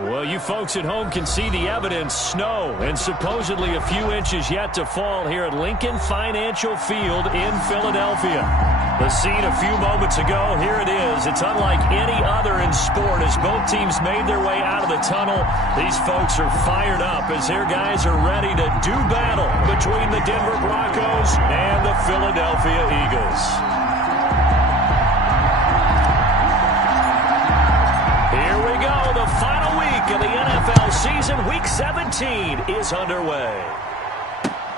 Well, you folks at home can see the evidence. Snow and supposedly a few inches yet to fall here at Lincoln Financial Field in Philadelphia. The scene a few moments ago, here it is. It's unlike any other in sport as both teams made their way out of the tunnel. These folks are fired up as their guys are ready to do battle between the Denver Broncos and the Philadelphia Eagles. Here we go. The final week of the NFL season, Week 17, is underway.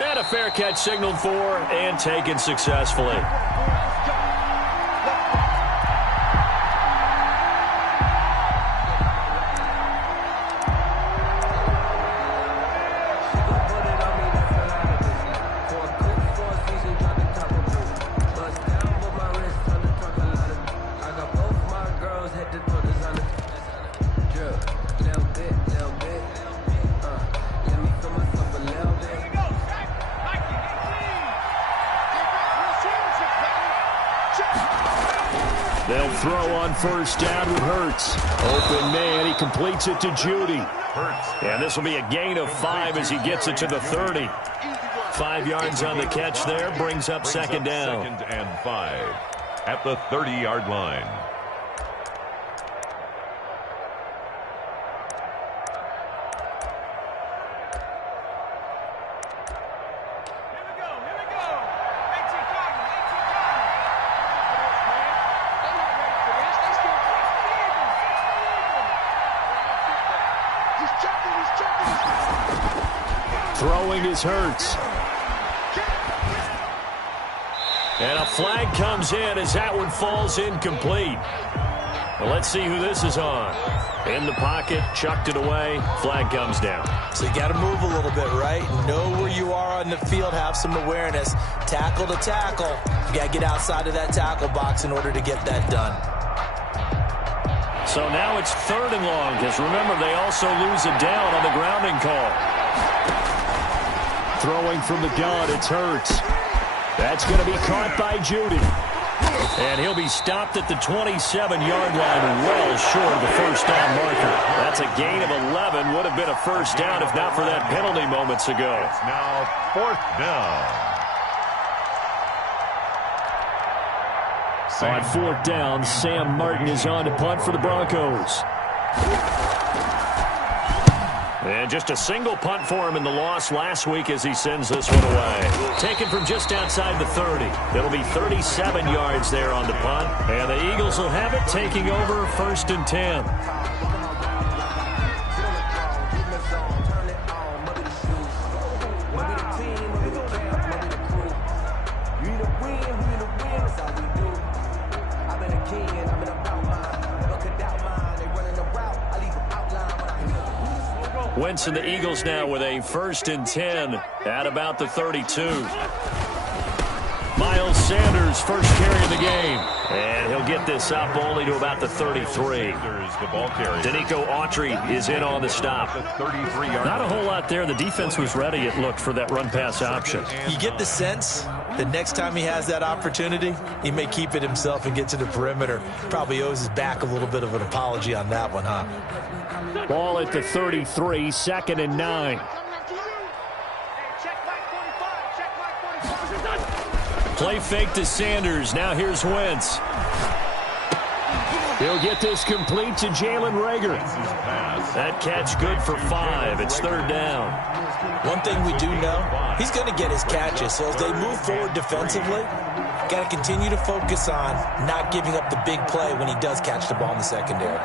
And a fair catch signaled for and taken successfully. They'll throw on first down with Hurts. Open man, he completes it to Judy. And this will be a gain of 5 as he gets it to the 30. 5 yards on the catch there, brings up second down. 2nd and 5 at the 30-yard line. Throwing is Hurts. And a flag comes in as that one falls incomplete. Well, let's see who this is on. In the pocket, chucked it away, flag comes down. So you got to move a little bit, right? Know where you are on the field, have some awareness. Tackle to tackle. You got to get outside of that tackle box in order to get that done. So now it's 3rd and long, because remember, they also lose a down on the grounding call. Throwing from the gun, it's Hurts. That's going to be caught by Judy. And he'll be stopped at the 27-yard line, well short of the first down marker. That's a gain of 11. Would have been a first down if not for that penalty moments ago. It's now 4th down. On 4th down, Sam Martin is on to punt for the Broncos. And just a single punt for him in the loss last week as he sends this one away. Taken from just outside the 30. It'll be 37 yards there on the punt. And the Eagles will have it, taking over 1st and 10. Wentz and the Eagles now with a 1st and 10 at about the 32. Miles Sanders first carry of the game. And he'll get this up only to about the 33. Danico Autry is in on the stop. Not a whole lot there. The defense was ready, it looked, for that run-pass option. You get the sense that next time he has that opportunity, he may keep it himself and get to the perimeter. Probably owes his back a little bit of an apology on that one, huh? Ball at the 33, 2nd and 9. Play fake to Sanders. Now here's Wentz. He'll get this complete to Jalen Reagor. That catch good for 5. It's 3rd down. One thing we do know, he's going to get his catches. So as they move forward defensively, got to continue to focus on not giving up the big play when he does catch the ball in the secondary.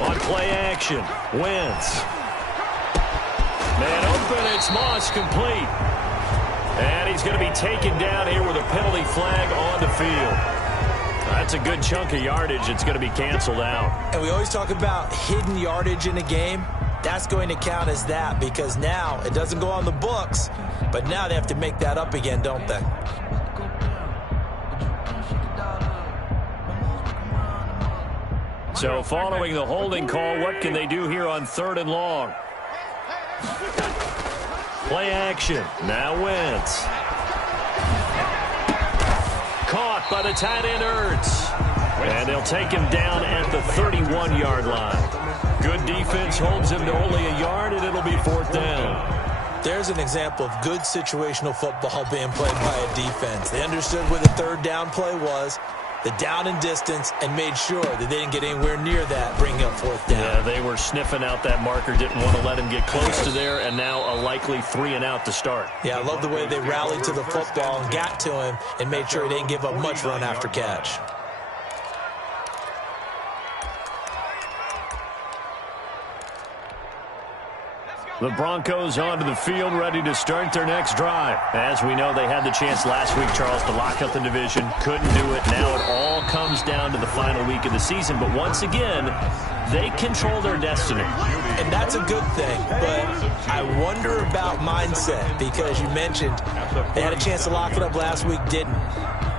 On play action, Wentz. Man open, it's Moss, complete. And he's going to be taken down here with a penalty flag on the field. That's a good chunk of yardage. It's going to be canceled out. And we always talk about hidden yardage in a game. That's going to count as that because now it doesn't go on the books, but now they have to make that up again, don't they? So following the holding call, what can they do here on 3rd and long? Play action. Now Wentz. Caught by the tight end Ertz. And they'll take him down at the 31-yard line. Good defense holds him to only a yard, and it'll be 4th down. There's an example of good situational football being played by a defense. They understood where the 3rd down play was, the down and distance, and made sure that they didn't get anywhere near that, bringing up 4th down. Yeah, they were sniffing out that marker, didn't want to let him get close to there, and now a likely 3 and out to start. Yeah, I love the way they rallied to the football and got to him and made sure he didn't give up much run after catch. The Broncos onto the field, ready to start their next drive. As we know, they had the chance last week, Charles, to lock up the division. Couldn't do it. Now it all comes down to the final week of the season. But once again, they control their destiny. And that's a good thing. But I wonder about mindset, because you mentioned they had a chance to lock it up last week, didn't.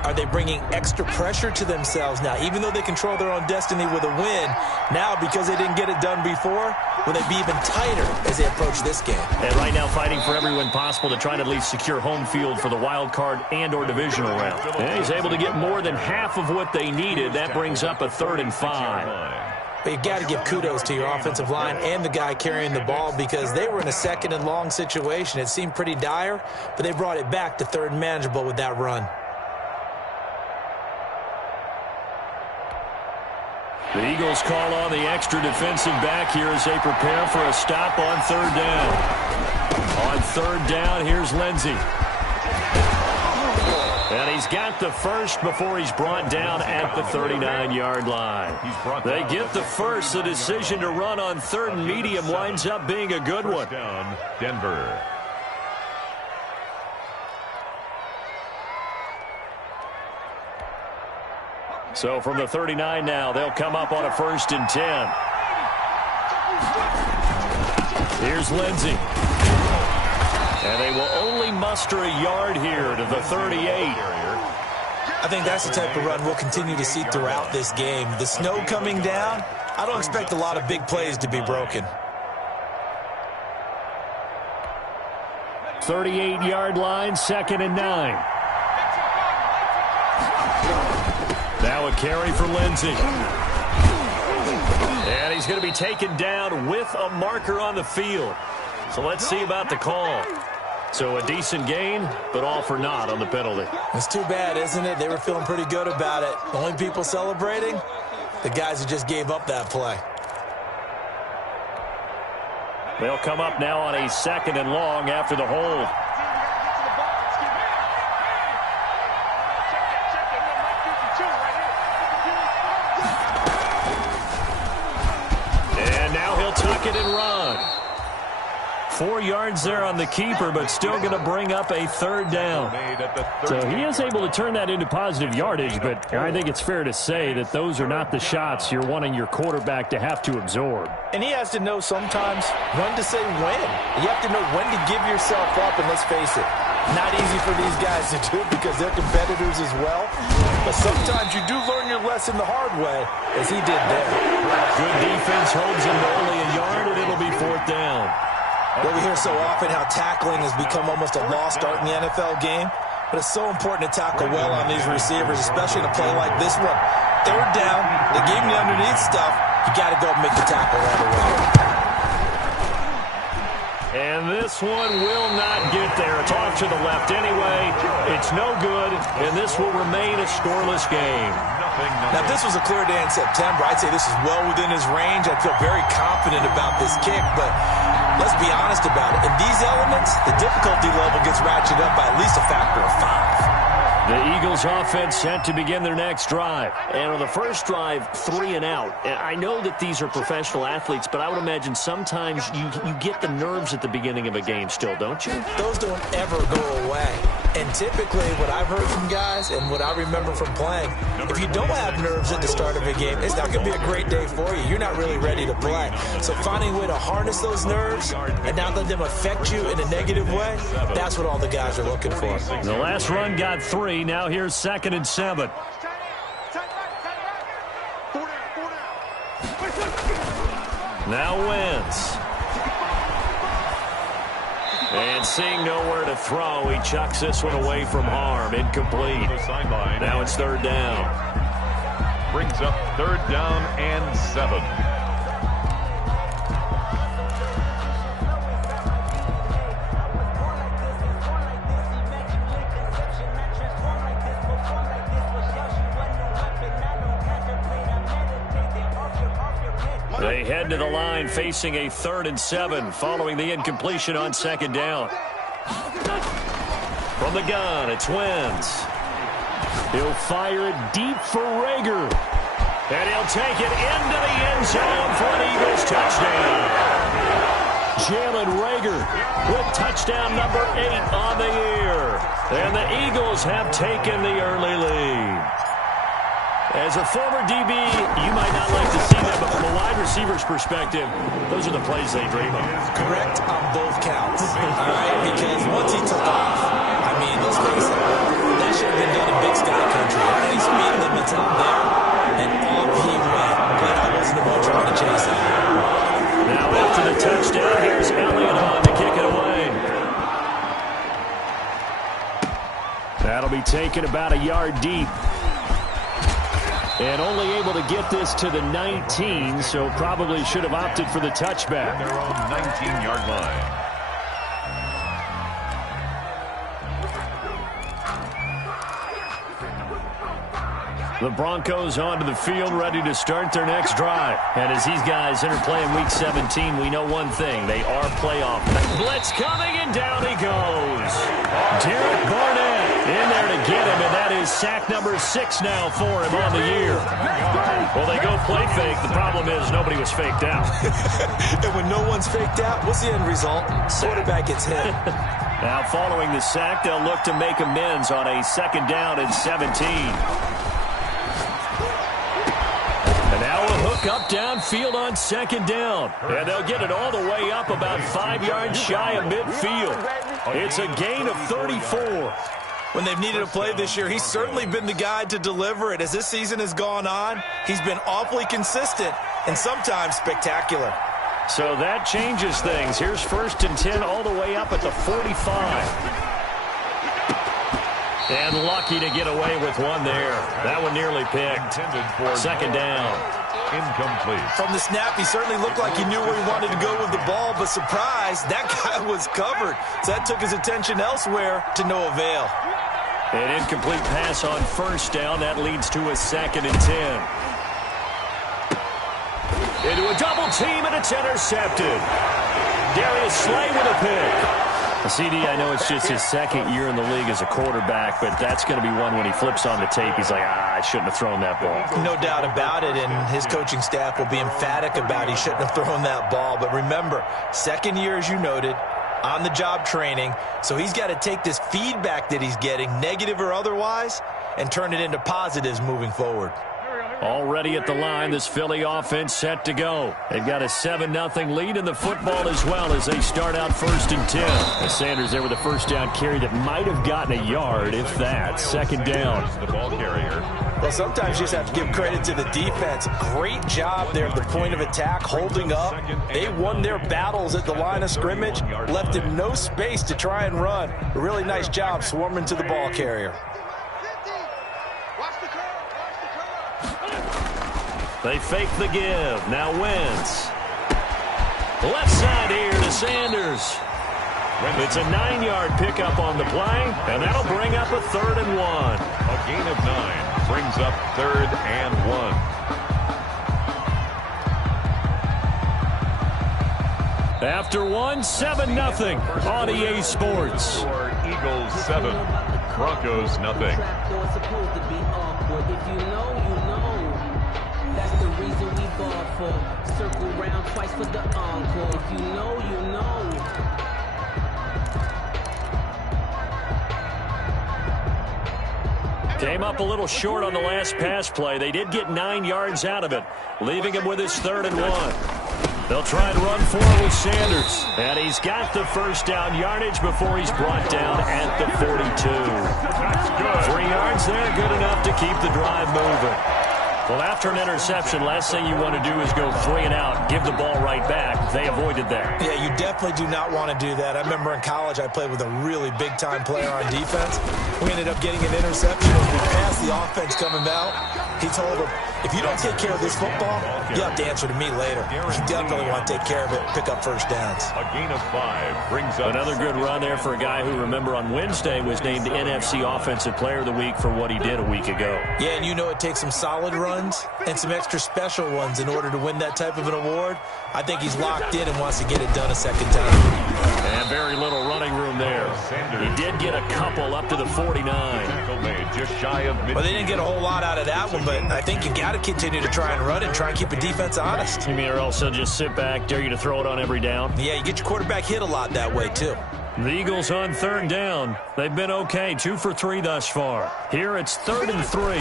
Are they bringing extra pressure to themselves now? Even though they control their own destiny with a win, now because they didn't get it done before, will they be even tighter as they approach this game? And right now fighting for every win possible to try to at least secure home field for the wild card and or divisional round. And he's able to get more than half of what they needed. That brings up a 3rd and 5. But you've got to give kudos to your offensive line and the guy carrying the ball, because they were in a 2nd and long situation. It seemed pretty dire, but they brought it back to 3rd and manageable with that run. The Eagles call on the extra defensive back here as they prepare for a stop on 3rd down. On 3rd down, here's Lindsey. And he's got the first before he's brought down at the 39-yard line. They get the first. The decision to run on 3rd and medium winds up being a good one. Down, Denver. So from the 39 now, they'll come up on a 1st and 10. Here's Lindsey. And they will only muster a yard here to the 38. I think that's the type of run we'll continue to see throughout this game. The snow coming down, I don't expect a lot of big plays to be broken. 38-yard line, 2nd and 9. Now a carry for Lindsey. And he's going to be taken down with a marker on the field. So let's see about the call. So a decent gain, but all for naught on the penalty. It's too bad, isn't it? They were feeling pretty good about it. The only people celebrating, the guys who just gave up that play. They'll come up now on a 2nd and long after the hold. Tuck it and run. 4 yards there on the keeper, but still going to bring up a 3rd down. So he is able to turn that into positive yardage, but I think it's fair to say that those are not the shots you're wanting your quarterback to have to absorb. And he has to know sometimes when to say when. You have to know when to give yourself up, and let's face it, not easy for these guys to do because they're competitors as well. But sometimes you do learn your lesson the hard way, as he did there. Good defense holds him to only a yard, and it'll be 4th down. Well, we hear so often how tackling has become almost a lost art in the NFL game. But it's so important to tackle well on these receivers, especially in a play like this one. 3rd down, they gave him the underneath stuff. You got to go and make the tackle right away. And this one will not get there. It's off to the left anyway. It's no good, and this will remain a scoreless game. Now, if this was a clear day in September, I'd say this is well within his range. I'd feel very confident about this kick, but let's be honest about it. In these elements, the difficulty level gets ratcheted up by at least a factor of 5. The Eagles offense set to begin their next drive. And on the first drive, 3 and out. I know that these are professional athletes, but I would imagine sometimes you get the nerves at the beginning of a game still, don't you? Those don't ever go away. And typically what I've heard from guys and what I remember from playing, if you don't have nerves at the start of a game, it's not going to be a great day for you. You're not really ready to play. So finding a way to harness those nerves and not let them affect you in a negative way, that's what all the guys are looking for. The last run got 3. Now here's 2nd and 7. Now Wentz. And seeing nowhere to throw, he chucks this one away from harm. Incomplete. Now it's third down. Brings up third down and 7. They head to the line facing a 3rd and 7 following the incompletion on second down. From the gun, it's Wentz. He'll fire it deep for Rager. And he'll take it into the end zone for an Eagles touchdown. Jalen Rager with touchdown number 8 on the year. And the Eagles have taken the early lead. As a former DB, you might not like to see that, but from a wide receiver's perspective, those are the plays they dream of. Correct on both counts. All right, because once he took off, I mean, let's face it, that should have been done in Big Sky Country. How many speed limits out there? And off he went. Glad I wasn't the one trying to chase him. Now after the touchdown, here's Elliott on to kick it away. That'll be taken about a yard deep. And only able to get this to the 19, so probably should have opted for the touchback. Their own 19-yard line. The Broncos onto the field, ready to start their next drive. And as these guys enter play in Week 17, we know one thing. They are playoff. Blitz coming, and down he goes. Derek Barnett in there to get him, and that is sack number 6 now for him on the year. Well, they go play fake. The problem is nobody was faked out. And when no one's faked out, what's the end result? Quarterback gets hit. Now, following the sack, they'll look to make amends on a 2nd down and 17. Up downfield on 2nd down. And they'll get it all the way up about 5 yards shy of midfield. It's a gain of 34. When they've needed a play this year, he's certainly been the guy to deliver it. As this season has gone on, he's been awfully consistent and sometimes spectacular. So that changes things. Here's 1st and 10 all the way up at the 45. And lucky to get away with one there. That one nearly picked. 2nd down. Incomplete. From the snap, he certainly looked like he knew where he wanted to go with the ball, but surprise, that guy was covered. So that took his attention elsewhere to no avail. An incomplete pass on 1st down. That leads to a 2nd and 10. Into a double team, and it's intercepted. Darius Slay with a pick. CD, I know it's just his 2nd year in the league as a quarterback, but that's going to be one when he flips on the tape. He's like, I shouldn't have thrown that ball. No doubt about it, and his coaching staff will be emphatic about he shouldn't have thrown that ball. But remember, 2nd year, as you noted, on-the-job training, so he's got to take this feedback that he's getting, negative or otherwise, and turn it into positives moving forward. Already at the line, this Philly offense set to go. They've got a 7-0 lead in the football as well as they start out 1st and 10. As Sanders there with a 1st down carry that might have gotten a yard, if that. 2nd down. The ball carrier. Well, sometimes you just have to give credit to the defense. Great job there at the point of attack, holding up. They won their battles at the line of scrimmage, left him no space to try and run. A really nice job swarming to the ball carrier. They fake the give. Now Wentz. Left side here to Sanders. It's a 9-yard pickup on the play, and that'll bring up a 3rd and 1. A gain of 9 brings up 3rd and 1. After one, 7-0 on EA Sports. Eagles 7, Broncos 0. That's the reason we ball for. Circle round twice for the encore. If you know, you know. Came up a little short on the last pass play. They did get 9 yards out of it, leaving him with his 3rd and 1. They'll try and run forward with Sanders. And he's got the 1st down yardage before he's brought down at the 42. That's good. 3 yards there, good enough to keep the drive moving. Well, after an interception, last thing you want to do is go 3 and out, give the ball right back. They avoided that. Yeah, you definitely do not want to do that. I remember in college I played with a really big-time player on defense. We ended up getting an interception as we passed the offense coming out. He told him, if you don't take care of this football, you have to answer to me later. You definitely want to take care of it, pick up first downs. A gain of 5 brings up another good run there for a guy who, remember, on Wednesday was named NFC Offensive Player of the Week for what he did a week ago. Yeah, and you know it takes some solid runs and some extra special ones in order to win that type of an award. I think he's locked in and wants to get it done a second time. And very little running room there. He did get a couple up to the 49. Just shy of well, they didn't get a whole lot out of that one, but I think you got to continue to try and run and try and keep a defense honest. You mean or else they'll just sit back, dare you to throw it on every down? Yeah, you get your quarterback hit a lot that way, too. The Eagles on 3rd down. They've been okay, 2 for 3 thus far. Here it's 3rd and 3.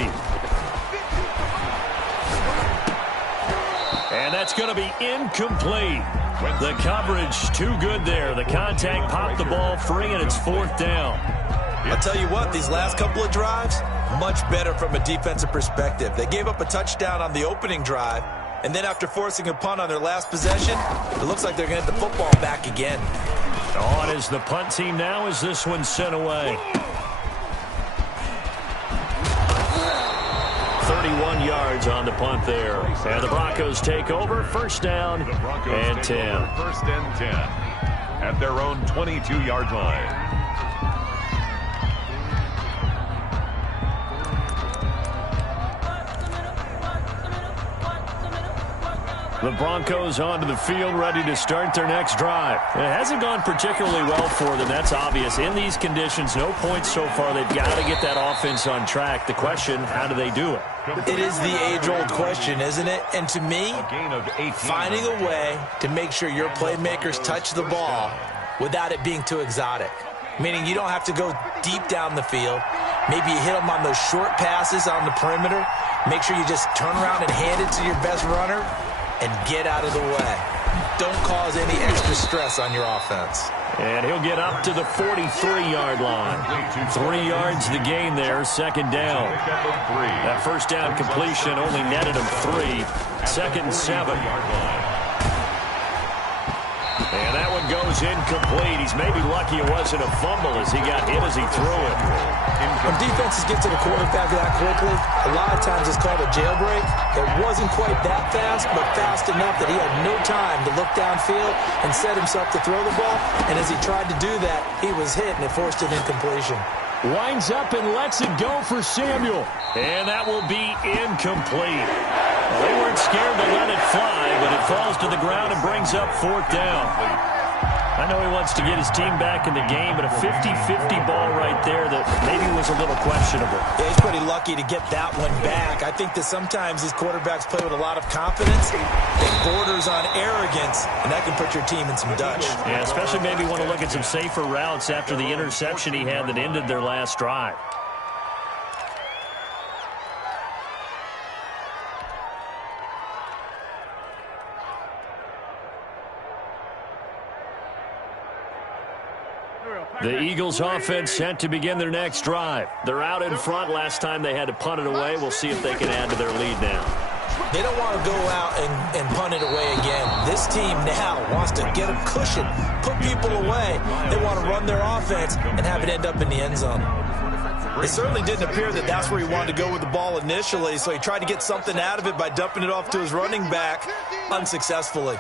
And that's going to be incomplete. The coverage too good there. The contact popped the ball free, and it's 4th down. I'll tell you what, these last couple of drives, much better from a defensive perspective. They gave up a touchdown on the opening drive, and then after forcing a punt on their last possession, it looks like they're going to get the football back again. On is the punt team now as this one's sent away. 31 yards on the punt there. And the Broncos take over, 1st down and 10. 1st and 10 at their own 22-yard line. The Broncos onto the field, ready to start their next drive. It hasn't gone particularly well for them. That's obvious. In these conditions, no points so far. They've got to get that offense on track. The question, how do they do it? It is the age-old question, isn't it? And to me, finding a way to make sure your playmakers touch the ball without it being too exotic. Meaning you don't have to go deep down the field. Maybe you hit them on those short passes on the perimeter. Make sure you just turn around and hand it to your best runner and get out of the way. Don't cause any extra stress on your offense. And he'll get up to the 43-yard line. 3 yards the gain there, 2nd down. That 1st down completion only netted him 3. 2nd and 7. And that one goes incomplete. He's maybe lucky it wasn't a fumble as he got hit as he threw it. When defenses get to the quarterback that quickly, a lot of times it's called a jailbreak. It wasn't quite that fast, but fast enough that he had no time to look downfield and set himself to throw the ball. And as he tried to do that, he was hit, and it forced an incompletion. Winds up and lets it go for Samuel. And that will be incomplete. Well, they weren't scared to let it fly, but it falls to the ground and brings up 4th down. I know he wants to get his team back in the game, but a 50-50 ball right there that maybe was a little questionable. Yeah, he's pretty lucky to get that one back. I think that sometimes these quarterbacks play with a lot of confidence. It borders on arrogance, and that can put your team in some Dutch. Yeah, especially maybe want to look at some safer routes after the interception he had that ended their last drive. The Eagles offense set to begin their next drive. They're out in front. Last time they had to punt it away. We'll see if they can add to their lead now. They don't want to go out and punt it away again. This team now wants to get a cushion, put people away. They want to run their offense and have it end up in the end zone. It certainly didn't appear that that's where he wanted to go with the ball initially, so he tried to get something out of it by dumping it off to his running back unsuccessfully.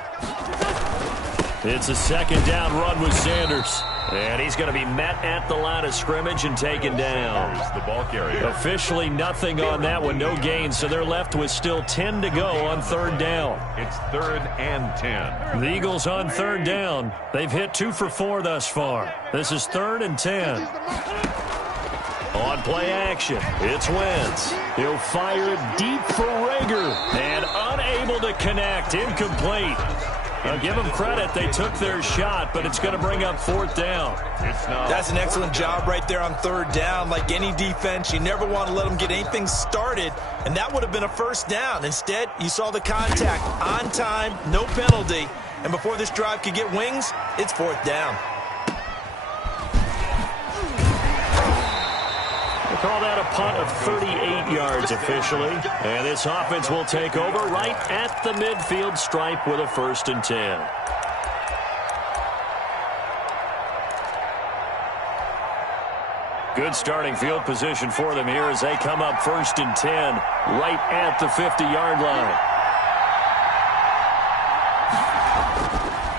It's a 2nd down run with Sanders. And he's going to be met at the line of scrimmage and taken down. There's the ball carrier. Officially nothing on that one, no gain, so they're left with still 10 to go on 3rd down. It's 3rd and 10. The Eagles on 3rd down. They've hit 2 for 4 thus far. This is 3rd and 10. On play action, it's Wentz. He'll fire it deep for Rager. And unable to connect, incomplete. Now, give them credit. They took their shot, but it's going to bring up 4th down. That's an excellent job right there on 3rd down. Like any defense, you never want to let them get anything started, and that would have been a 1st down. Instead, you saw the contact on time, no penalty, and before this drive could get wings, it's 4th down. Call that a punt of 38 yards officially. And this offense will take over right at the midfield stripe with a 1st and 10. Good starting field position for them here as they come up 1st and 10 right at the 50-yard line.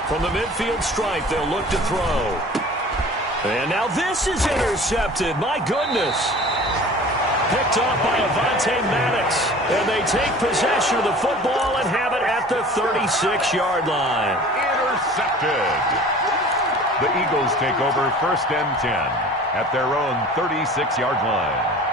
From the midfield stripe, they'll look to throw. And now this is intercepted. My goodness. Picked off by Avonte Maddox. And they take possession of the football and have it at the 36-yard line. Intercepted. The Eagles take over 1st and 10 at their own 36-yard line.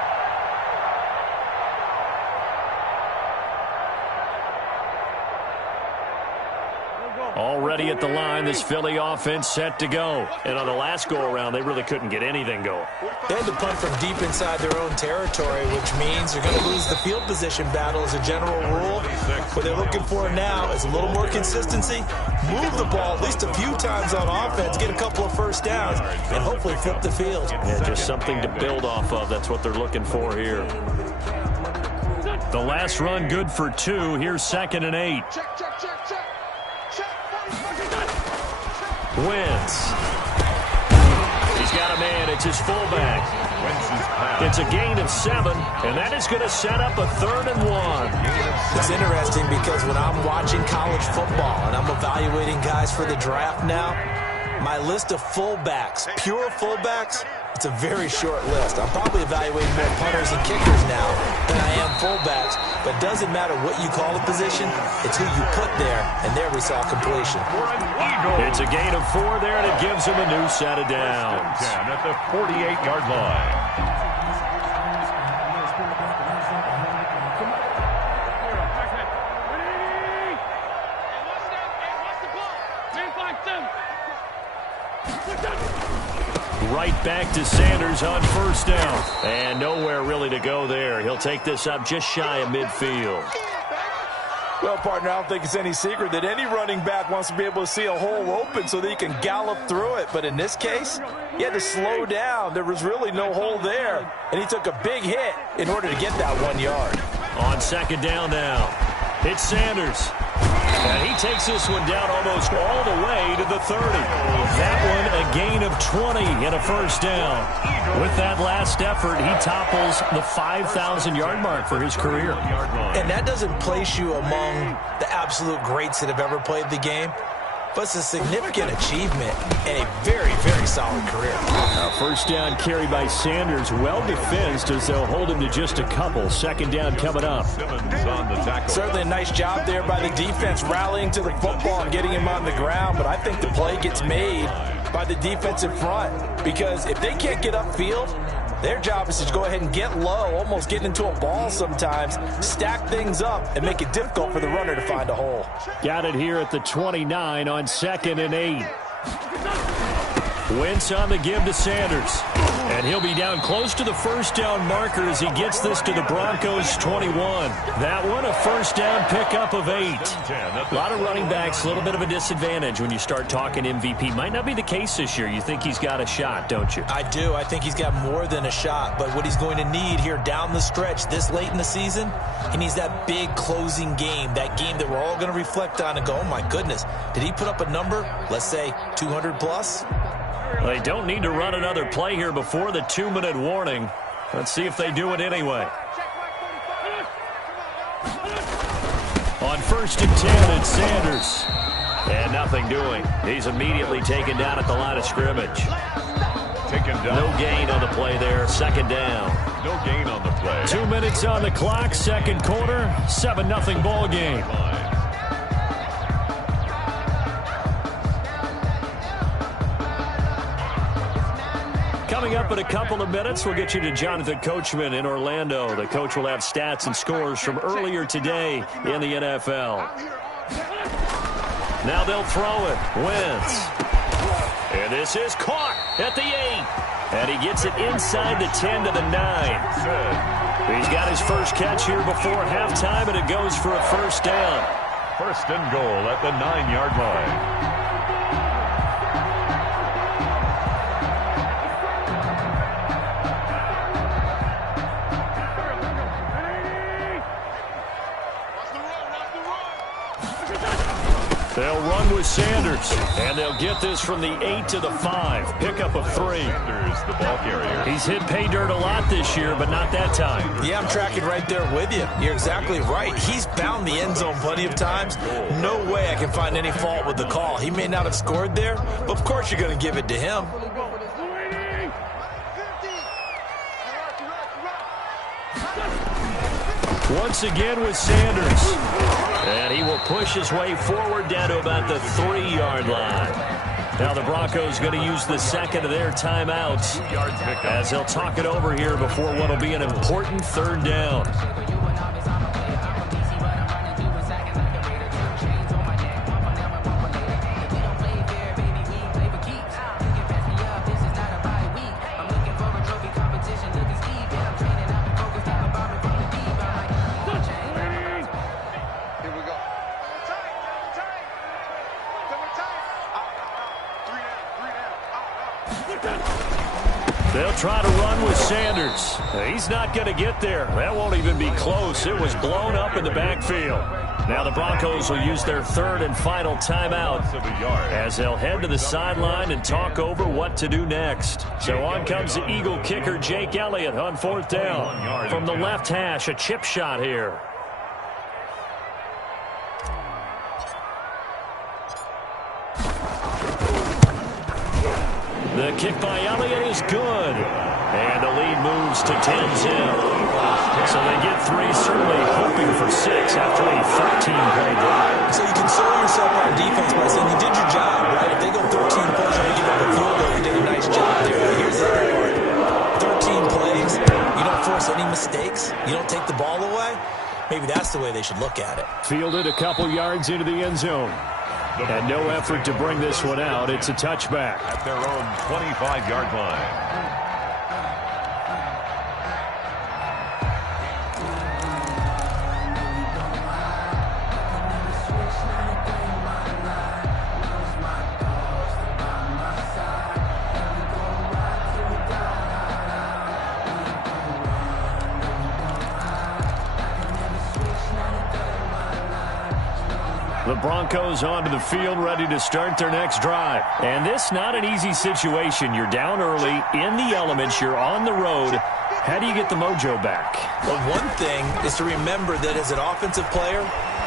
Already at the line, this Philly offense set to go. And on the last go-around, they really couldn't get anything going. They had to punt from deep inside their own territory, which means they're going to lose the field position battle as a general rule. What they're looking for now is a little more consistency, move the ball at least a few times on offense, get a couple of 1st downs, and hopefully flip the field. Yeah, just something to build off of. That's what they're looking for here. The last run good for 2. Here's 2nd and 8. Wentz. He's got a man. It's his fullback. It's a gain of 7, and that is going to set up a 3rd and 1. It's interesting because when I'm watching college football and I'm evaluating guys for the draft now, my list of fullbacks, pure fullbacks, it's a very short list. I'm probably evaluating more punters and kickers now than I am fullbacks, but it doesn't matter what you call a position, it's who you put there, and there we saw completion. It's a gain of 4 there, and it gives him a new set of downs. At the 48-yard line. Right back to Sanders on 1st down. And nowhere really to go there. He'll take this up just shy of midfield. Well, partner, I don't think it's any secret that any running back wants to be able to see a hole open so that he can gallop through it. But in this case, he had to slow down. There was really no hole there. And he took a big hit in order to get that 1 yard. On 2nd down now, it's Sanders. And he takes this one down almost all the way to the 30. That one a gain of 20 and a 1st down. With that last effort, he topples the 5,000-yard mark for his career. And that doesn't place you among the absolute greats that have ever played the game, but it's a significant achievement and a very, very solid career. A 1st down carry by Sanders, well defensed as they'll hold him to just a couple. 2nd down coming up. Certainly a nice job there by the defense rallying to the football and getting him on the ground, but I think the play gets made by the defensive front because if they can't get upfield, their job is to go ahead and get low, almost get into a ball sometimes, stack things up, and make it difficult for the runner to find a hole. Got it here at the 29 on 2nd and 8. Wentz on the give to Sanders. And he'll be down close to the 1st down marker as he gets this to the Broncos 21. That one a 1st down pickup of 8. A lot of running backs, a little bit of a disadvantage when you start talking MVP. Might not be the case this year. You think he's got a shot, don't you? I do. I think he's got more than a shot. But what he's going to need here down the stretch this late in the season, he needs that big closing game, that game that we're all going to reflect on and go, oh, my goodness, did he put up a number, let's say 200 plus? They don't need to run another play here before the 2-minute warning. Let's see if they do it anyway. On 1st and 10, it's Sanders. And nothing doing. He's immediately taken down at the line of scrimmage. Taken down. No gain on the play there. 2nd down. No gain on the play. 2 minutes on the clock. 2nd quarter. 7-0 ball game. Coming up in a couple of minutes, we'll get you to Jonathan Coachman in Orlando. The coach will have stats and scores from earlier today in the NFL. Now they'll throw it. Wentz. And this is caught at the 8. And he gets it inside the 10 to the 9. He's got his first catch here before halftime, and it goes for a 1st down. 1st and goal at the 9-yard line. They'll run with Sanders, and they'll get this from the 8 to the 5. Pickup of 3. Sanders, the ball carrier. He's hit pay dirt a lot this year, but not that time. Yeah, I'm tracking right there with you. You're exactly right. He's found the end zone plenty of times. No way I can find any fault with the call. He may not have scored there, but of course you're going to give it to him. Once again with Sanders. And he will push his way forward down to about the 3-yard line. Now the Broncos going to use the second of their timeouts as they'll talk it over here before what will be an important 3rd down. They'll try to run with Sanders. He's not going to get there. That won't even be close. It was blown up in the backfield. Now the Broncos will use their 3rd and final timeout as they'll head to the sideline and talk over what to do next. So on comes the Eagle kicker Jake Elliott on 4th down. From the left hash, a chip shot here. The kick by Elliott is good. And the lead moves to 10-0. So they get 3, certainly hoping for 6 after a 13-play drive. So you console yourself on defense by saying you did your job, right? If they go 13 plays and they give up a field goal, you did a nice job there. But here's the other part. 13 plays, you don't force any mistakes, you don't take the ball away. Maybe that's the way they should look at it. Fielded a couple yards into the end zone. And no effort to bring this one out. It's a touchback. At their own 25-yard line. The Broncos onto the field, ready to start their next drive. And this not an easy situation. You're down early, in the elements, you're on the road. How do you get the mojo back? Well, one thing is to remember that as an offensive player,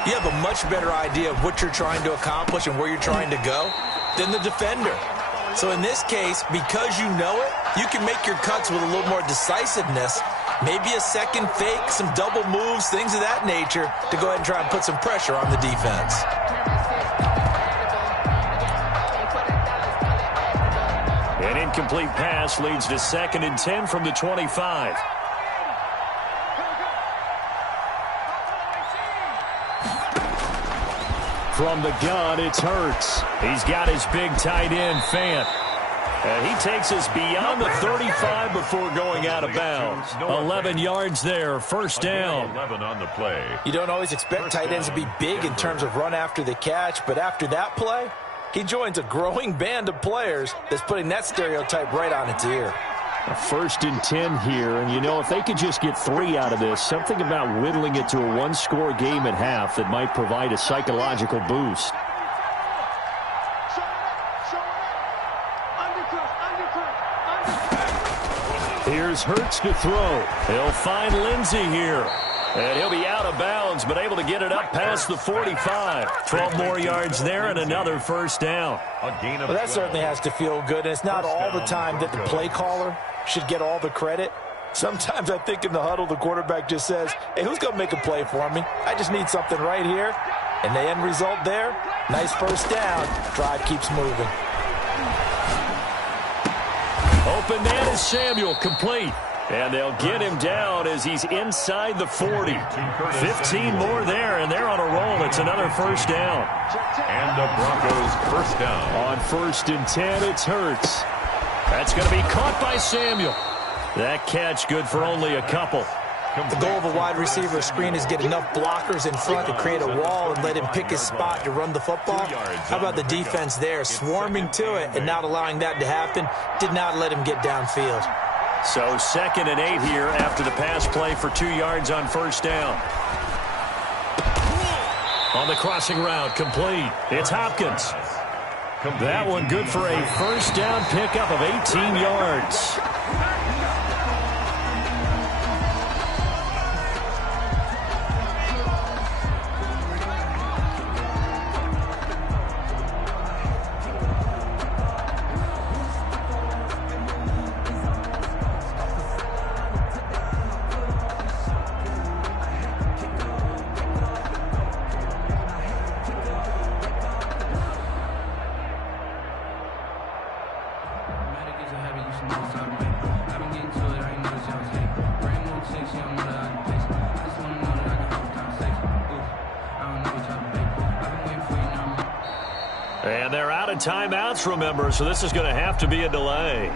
you have a much better idea of what you're trying to accomplish and where you're trying to go than the defender. So in this case, because you know it, you can make your cuts with a little more decisiveness. Maybe a second fake, some double moves, things of that nature to go ahead and try and put some pressure on the defense. An incomplete pass leads to 2nd and 10 from the 25. From the gun, it's Hurts. He's got his big tight end, Fant. And he takes us beyond the 35 before going out of bounds. 11 yards there, 1st down. 11 on the play. You don't always expect tight ends to be big in terms of run after the catch, but after that play, he joins a growing band of players that's putting that stereotype right on its ear. A 1st and 10 here, and you know, if they could just get 3 out of this, something about whittling it to a 1-score game at half that might provide a psychological boost. Here's Hurts to throw. He'll find Lindsey here. And he'll be out of bounds, but able to get it up past the 45. 12 more yards there and another 1st down. Well, that certainly has to feel good. And it's not all the time that the play caller should get all the credit. Sometimes I think in the huddle, the quarterback just says, hey, who's going to make a play for me? I just need something right here. And the end result there, nice 1st down. Drive keeps moving. Open man is Samuel, complete. And they'll get him down as he's inside the 40. 15 more there, and they're on a roll. It's another 1st down. And the Broncos 1st down. On 1st and 10, it's Hurts. That's going to be caught by Samuel. That catch good for only a couple. The goal of a wide receiver screen is get enough blockers in front to create a wall and let him pick his spot to run the football. How about the defense there, swarming to it and not allowing that to happen? Did not let him get downfield. So 2nd and 8 here after the pass play for 2 yards on 1st down. On the crossing route, complete. It's Hopkins. That one good for a first down pickup of 18 yards. And they're out of timeouts, remember, so this is going to have to be a delay.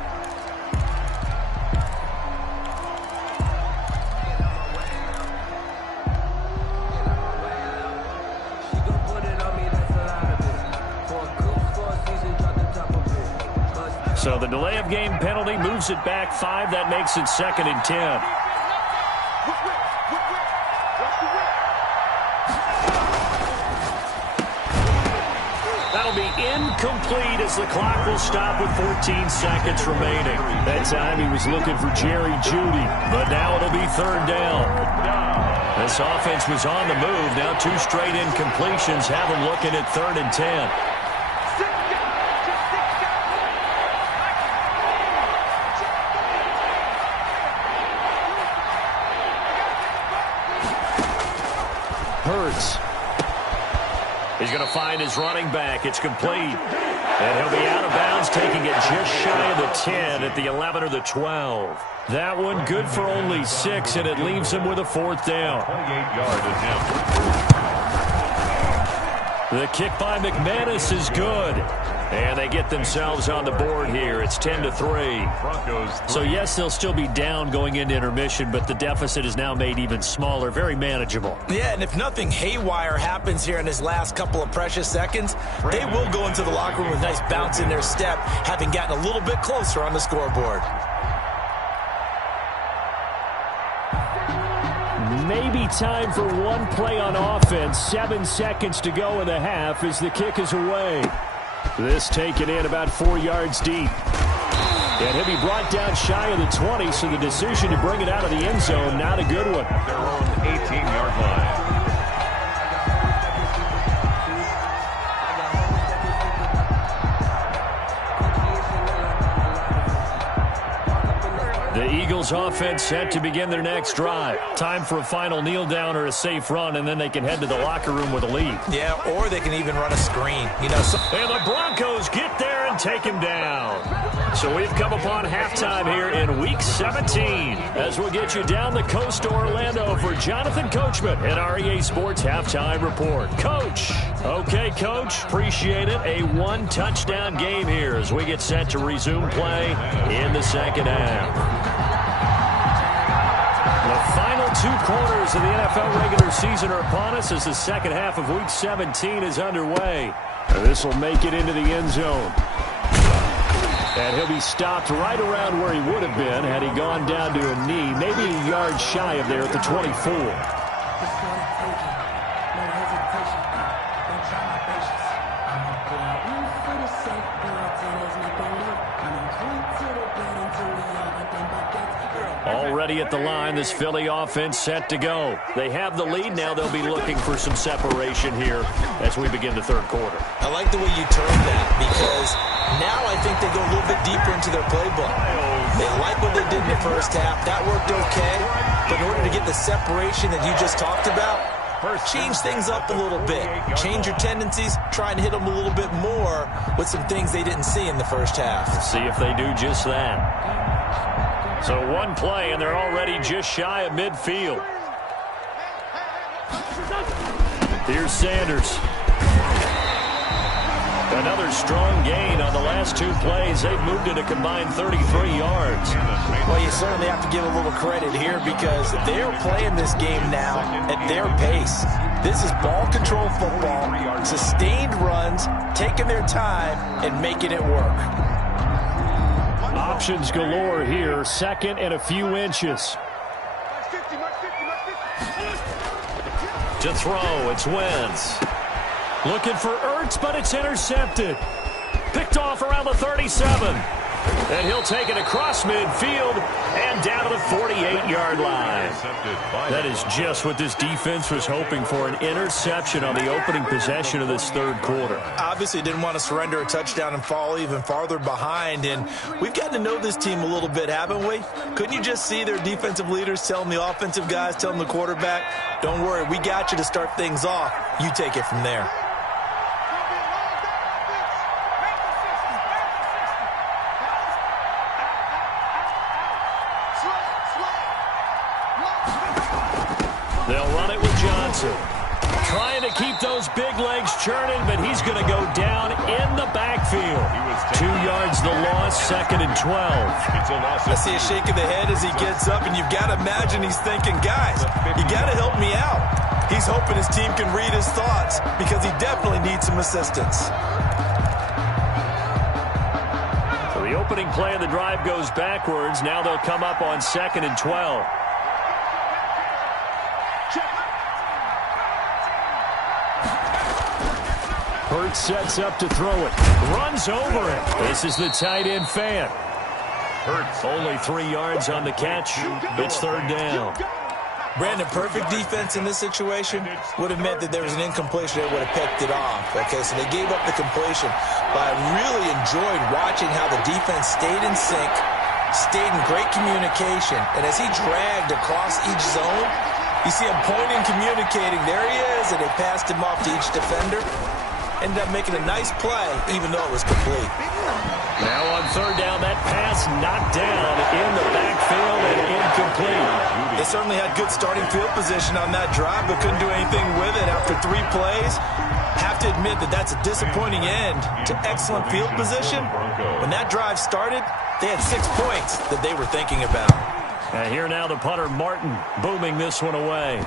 So the delay of game penalty moves it back 5. That makes it 2nd and 10. That'll be incomplete as the clock will stop with 14 seconds remaining. That time he was looking for Jerry Jeudy, but now it'll be 3rd down. This offense was on the move. Now 2 straight incompletions have them looking at 3rd and 10. Hurts. He's going to find his running back. It's complete. And he'll be out of bounds, taking it just shy of the 10 at the 11 or the 12. That one good for only 6, and it leaves him with a 4th down. 28-yard attempt. The kick by McManus is good. And they get themselves on the board here. It's 10-3. So, yes, they'll still be down going into intermission, but the deficit is now made even smaller. Very manageable. Yeah, and if nothing haywire happens here in his last couple of precious seconds, they will go into the locker room with a nice bounce in their step, having gotten a little bit closer on the scoreboard. Maybe time for one play on offense. 7 seconds to go in the half as the kick is away. This taken in about 4 yards deep. And he'll be brought down shy of the 20, so the decision to bring it out of the end zone, not a good one. Their own 18-yard line. The Eagles offense set to begin their next drive. Time for a final kneel down or a safe run, and then they can head to the locker room with a lead. Yeah, or they can even run a screen. You know, and the Broncos get there and take him down. So we've come upon halftime here in Week 17 as we'll get you down the coast to Orlando for Jonathan Coachman at our EA Sports Halftime Report. Coach. Okay, Coach. Appreciate it. A 1-touchdown game here as we get set to resume play in the second half. The final 2 quarters of the NFL regular season are upon us as the second half of Week 17 is underway. This will make it into the end zone. And he'll be stopped right around where he would have been had he gone down to a knee, maybe a yard shy of there at the 24. Already at the line, this Philly offense set to go. They have the lead. Now they'll be looking for some separation here as we begin the third quarter. I like the way you termed that because now I think they go a little bit deeper into their playbook. They like what they did in the first half. That worked okay. But in order to get the separation that you just talked about, change things up a little bit. Change your tendencies. Try and hit them a little bit more with some things they didn't see in the first half. See if they do just that. So one play, and they're already just shy of midfield. Here's Sanders. Another strong gain on the last 2 plays. They've moved it a combined 33 yards. Well, you certainly have to give a little credit here because they're playing this game now at their pace. This is ball control football, sustained runs, taking their time, and making it work. Options galore here. 2nd and a few inches. To throw, it's Wentz. Looking for Ertz, but it's intercepted. Picked off around the 37. And he'll take it across midfield and down to the 48-yard line. That is just what this defense was hoping for, an interception on the opening possession of this third quarter. Obviously didn't want to surrender a touchdown and fall even farther behind. And we've gotten to know this team a little bit, haven't we? Couldn't you just see their defensive leaders telling the offensive guys, telling the quarterback, don't worry, we got you to start things off. You take it from there. They'll run it with Johnson. Trying to keep those big legs churning, but he's going to go down in the backfield. 2 yards the loss, 2nd and 12. I see a shake of the head as he gets up, and you've got to imagine he's thinking, guys, you got to help me out. He's hoping his team can read his thoughts because he definitely needs some assistance. So the opening play of the drive goes backwards. Now they'll come up on 2nd and 12. Hurts sets up to throw it. Runs over it. This is the tight end fan. Hurts only 3 yards on the catch. It's 3rd down. Brandon, perfect defense in this situation would have meant that there was an incompletion that would have picked it off. Okay, so they gave up the completion. But I really enjoyed watching how the defense stayed in sync, stayed in great communication. And as he dragged across each zone, you see him pointing, communicating. There he is, and they passed him off to each defender. Ended up making a nice play, even though it was complete. Now on 3rd down, that pass knocked down in the backfield and incomplete. They certainly had good starting field position on that drive, but couldn't do anything with it after 3 plays. Have to admit that that's a disappointing end to excellent field position. When that drive started, they had 6 points that they were thinking about. And here now the punter, Martin, booming this one away.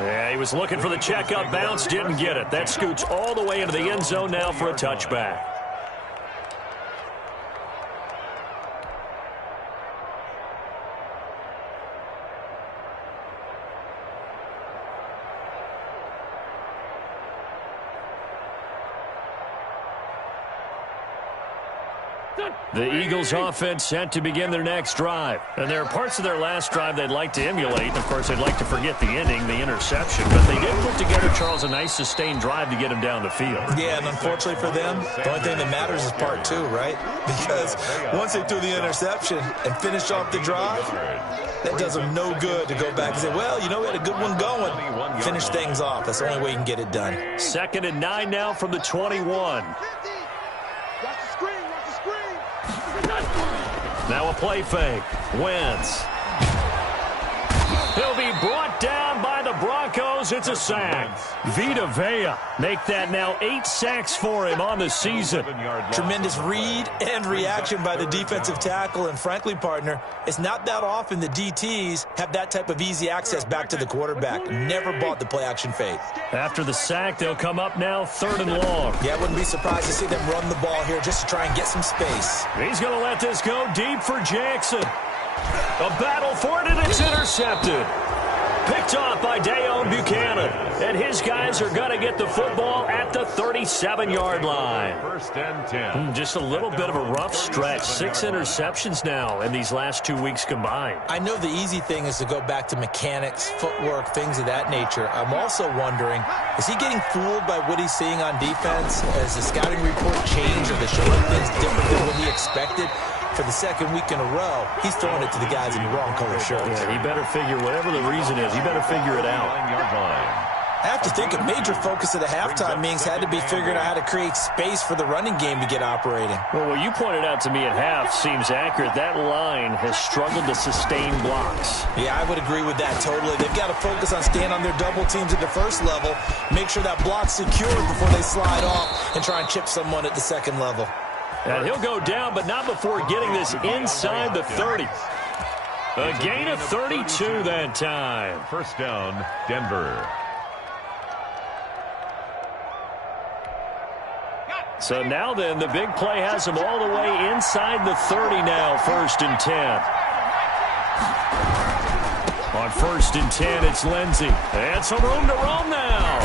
Yeah, he was looking for the checkup bounce, didn't get it. That scoots all the way into the end zone now for a touchback. The Eagles offense set to begin their next drive. And there are parts of their last drive they'd like to emulate. Of course, they'd like to forget the ending, the interception. But they did put together, Charles, a nice sustained drive to get him down the field. Yeah, and unfortunately for them, the only thing that matters is part 2, right? Because once they threw the interception and finished off the drive, that does them no good to go back and say, well, you know, we had a good one going. Finish things off. That's the only way you can get it done. 2nd and 9 now from the 21. Now a play fake. Wentz. He'll be brought down by the Broncos. It's a sack. Vita Vea make that now 8 sacks for him on the season. Tremendous read and reaction by the defensive tackle. And frankly, partner, it's not that often the DTs have that type of easy access back to the quarterback. Never bought the play action fake. After the sack, they'll come up now 3rd and long. Yeah, I wouldn't be surprised to see them run the ball here just to try and get some space. He's going to let this go deep for Jackson. A battle for it, and it's intercepted. Picked off by Dayon Buchanan. And his guys are going to get the football at the 37-yard line. 1st and 10. Just a little bit of a rough stretch. 6 interceptions now in these last 2 weeks combined. I know the easy thing is to go back to mechanics, footwork, things of that nature. I'm also wondering, is he getting fooled by what he's seeing on defense? Has the scouting report changed? Are they showing things different than what he expected? For the 2nd week in a row, he's throwing it to the guys in the wrong color shirts. Yeah, he better figure, whatever the reason is, he better figure it out. I have to think a major focus of the halftime meetings had to be figuring out how to create space for the running game to get operating. Well, what you pointed out to me at half seems accurate. That line has struggled to sustain blocks. Yeah, I would agree with that totally. They've got to focus on staying on their double teams at the first level, make sure that block's secured before they slide off and try and chip someone at the 2nd level. And he'll go down, but not before getting this inside the 30. A gain of 32 that time. 1st down, Denver. So now then, the big play has him all the way inside the 30 now, 1st and 10. On 1st and 10, it's Lindsey. And some room to roam now.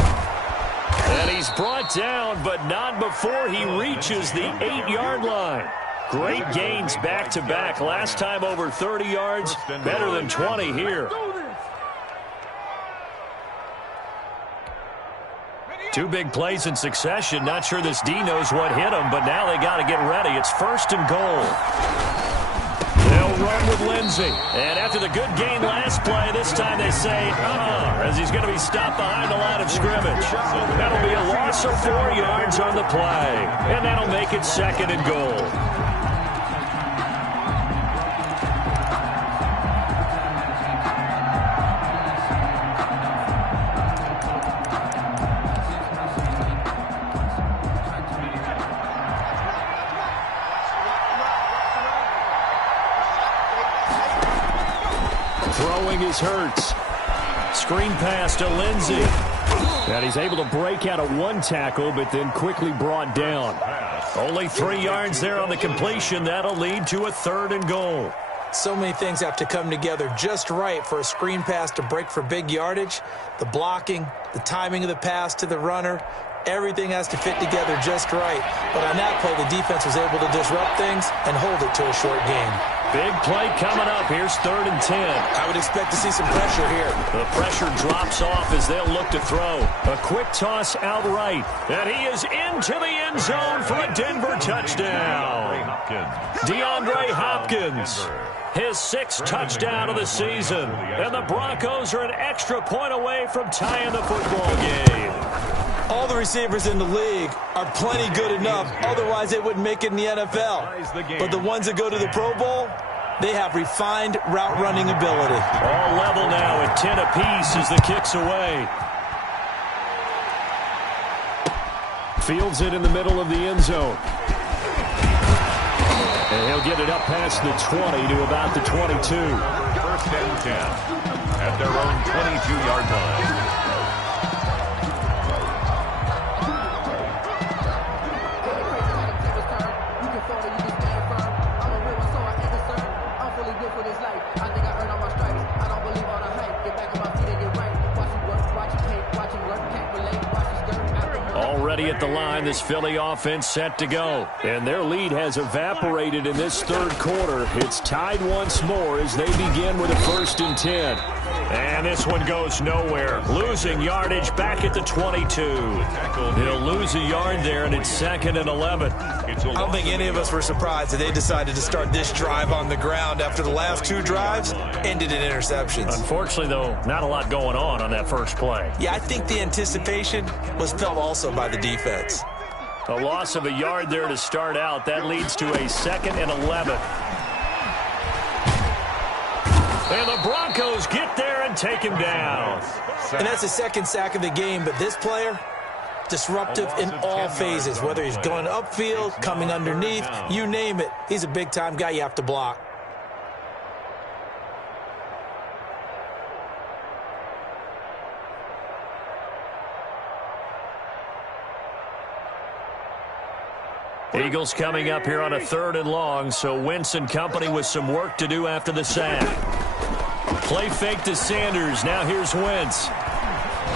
And he's brought down, but not before he reaches the 8-yard line. Great gains back-to-back. Last time over 30 yards, better than 20 here. Two big plays in succession. Not sure this D knows what hit him, but now they got to get ready. It's 1st and goal. They'll run with Lindsey. And after the good gain last play, this time they say, as he's going to be stopped behind the line of scrimmage. That'll be a loss of 4 yards on the play. And that'll make it 2nd and goal. Throwing is Hurts. Screen pass to Lindsey. And he's able to break out of 1 tackle, but then quickly brought down. Only 3 yards there on the completion. That'll lead to a 3rd and goal. So many things have to come together just right for a screen pass to break for big yardage. The blocking, the timing of the pass to the runner, everything has to fit together just right. But on that play, the defense was able to disrupt things and hold it to a short game. Big play coming up. Here's 3rd and 10. I would expect to see some pressure here. The pressure drops off as they'll look to throw. A quick toss out right. And he is into the end zone for a Denver touchdown. DeAndre Hopkins. His 6th touchdown of the season. And the Broncos are an extra point away from tying the football game. All the receivers in the league are plenty good enough. Otherwise, they wouldn't make it in the NFL. But the ones that go to the Pro Bowl, they have refined route running ability. All level now at 10 apiece as the kick's away. Fields it in the middle of the end zone. And he'll get it up past the 20 to about the 22. 1st and 10 at their own 22-yard line. Already at the line, this Philly offense set to go. And their lead has evaporated in this 3rd quarter. It's tied once more as they begin with a 1st and 10. And this one goes nowhere. Losing yardage back at the 22. He'll lose a yard there, and it's 2nd and 11. I don't think any of us were surprised that they decided to start this drive on the ground after the last 2 drives ended in interceptions. Unfortunately, though, not a lot going on that first play. Yeah, I think the anticipation was felt also by the defense. A loss of a yard there to start out. That leads to a 2nd and 11. And the Broncos get there and take him down. And that's the 2nd sack of the game, but this player, disruptive in all phases, whether he's going upfield, coming underneath, you name it. He's a big-time guy you have to block. Eagles coming up here on a 3rd and long, so Wentz and company with some work to do after the sack. Play fake to Sanders. Now here's Wentz.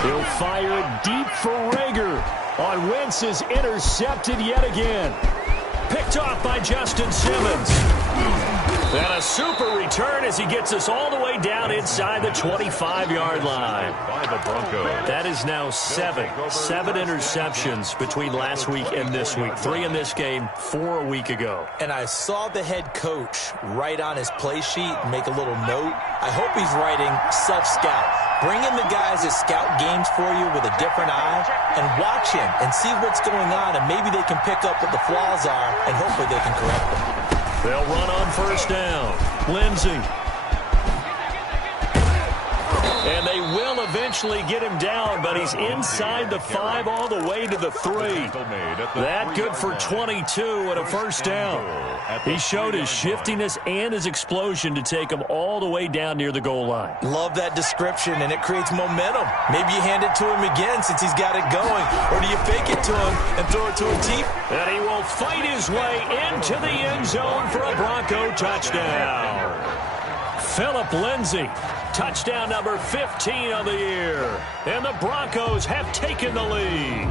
He'll fire it deep for Rager. On Wentz is intercepted yet again. Picked off by Justin Simmons. And a super return as he gets us all the way down inside the 25-yard line. That is now 7 interceptions between last week and this week. 3 in this game, 4 a week ago. And I saw the head coach write on his play sheet and make a little note. I hope he's writing self-scout. Bring in the guys that scout games for you with a different eye and watch him and see what's going on, and maybe they can pick up what the flaws are, and hopefully they can correct them. They'll run on 1st down. Lindsey. And they will eventually get him down, but he's inside the 5 all the way to the 3. That good for 22 and a 1st down. He showed his shiftiness and his explosion to take him all the way down near the goal line. Love that description, and it creates momentum. Maybe you hand it to him again since he's got it going, or do you fake it to him and throw it to a team? And he will fight his way into the end zone for a Bronco touchdown. Philip Lindsey touchdown number 15 of the year. And the Broncos have taken the lead.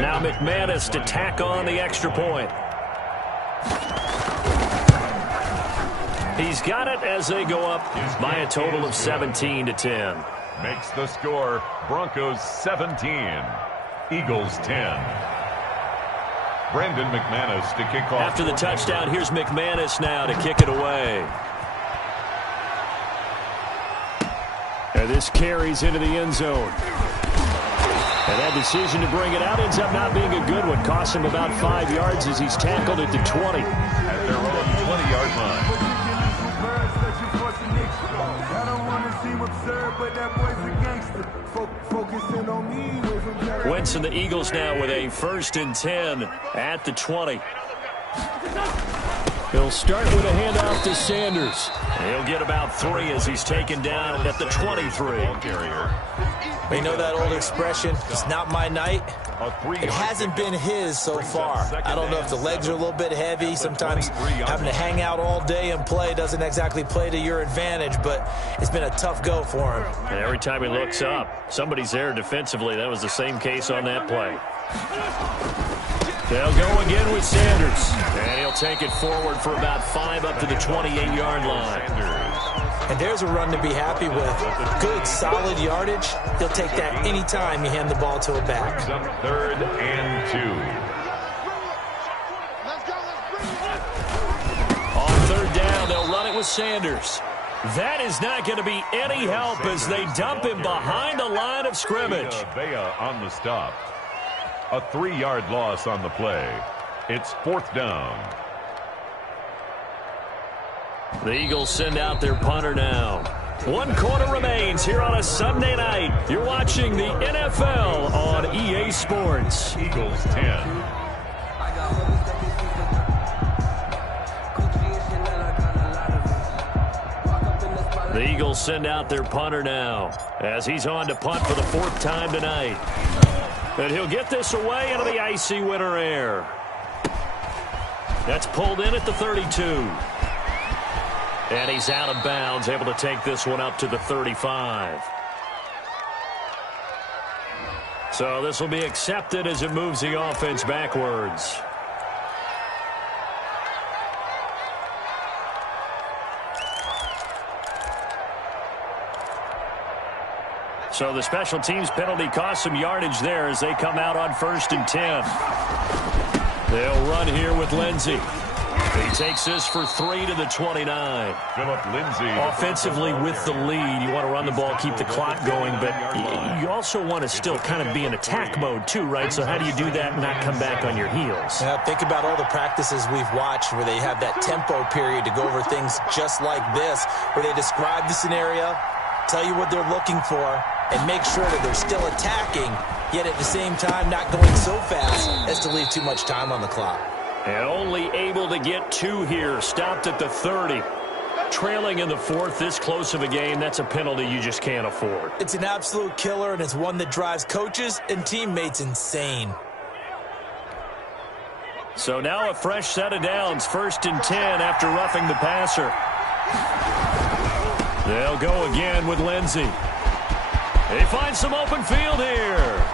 Now McManus to tack on the extra point. He's got it as they go up by a total of 17-10. Makes the score Broncos 17, Eagles 10. Brandon McManus to kick off. After the touchdown, here's McManus now to kick it away. And this carries into the end zone. And that decision to bring it out ends up not being a good one. Costs him about 5 yards as he's tackled at the 20. At their own 20-yard line. Wentz and the Eagles now with a 1st and 10 at the 20. He'll start with a handoff to Sanders. He'll get about 3 as he's taken down at the 23. We know that old expression, it's not my night. It hasn't been his so far. I don't know if the legs are a little bit heavy. Sometimes having to hang out all day and play doesn't exactly play to your advantage, but it's been a tough go for him. And every time he looks up, somebody's there defensively. That was the same case on that play. They'll go again with Sanders. And he'll take it forward for about 5 up to the 28-yard line. And there's a run to be happy with. Good, solid yardage. He'll take that anytime you hand the ball to a back. 3rd and 2. On 3rd down, they'll run it with Sanders. That is not going to be any help as they dump him behind the line of scrimmage. Vea on the stop. A 3-yard loss on the play. It's 4th down. The Eagles send out their punter now. 1 quarter remains here on a Sunday night. You're watching the NFL on EA Sports. Eagles 10. The Eagles send out their punter now as he's on to punt for the 4th time tonight. And he'll get this away into the icy winter air. That's pulled in at the 32. And he's out of bounds, able to take this one up to the 35. So this will be accepted as it moves the offense backwards. So the special teams penalty cost some yardage there as they come out on 1st and 10. They'll run here with Lindsey. He takes this for 3 to the 29. Philip Lindsay. Offensively with the lead, you want to run the ball, keep the clock going, but you also want to still kind of be in attack mode too, right? So how do you do that and not come back on your heels? Yeah, think about all the practices we've watched where they have that tempo period to go over things just like this, where they describe the scenario, tell you what they're looking for, and make sure that they're still attacking, yet at the same time not going so fast as to leave too much time on the clock. And only able to get 2 here, stopped at the 30. Trailing in the 4th, this close of a game, that's a penalty you just can't afford. It's an absolute killer, and it's one that drives coaches and teammates insane. So now a fresh set of downs, 1st and 10 after roughing the passer. They'll go again with Lindsey. They find some open field here.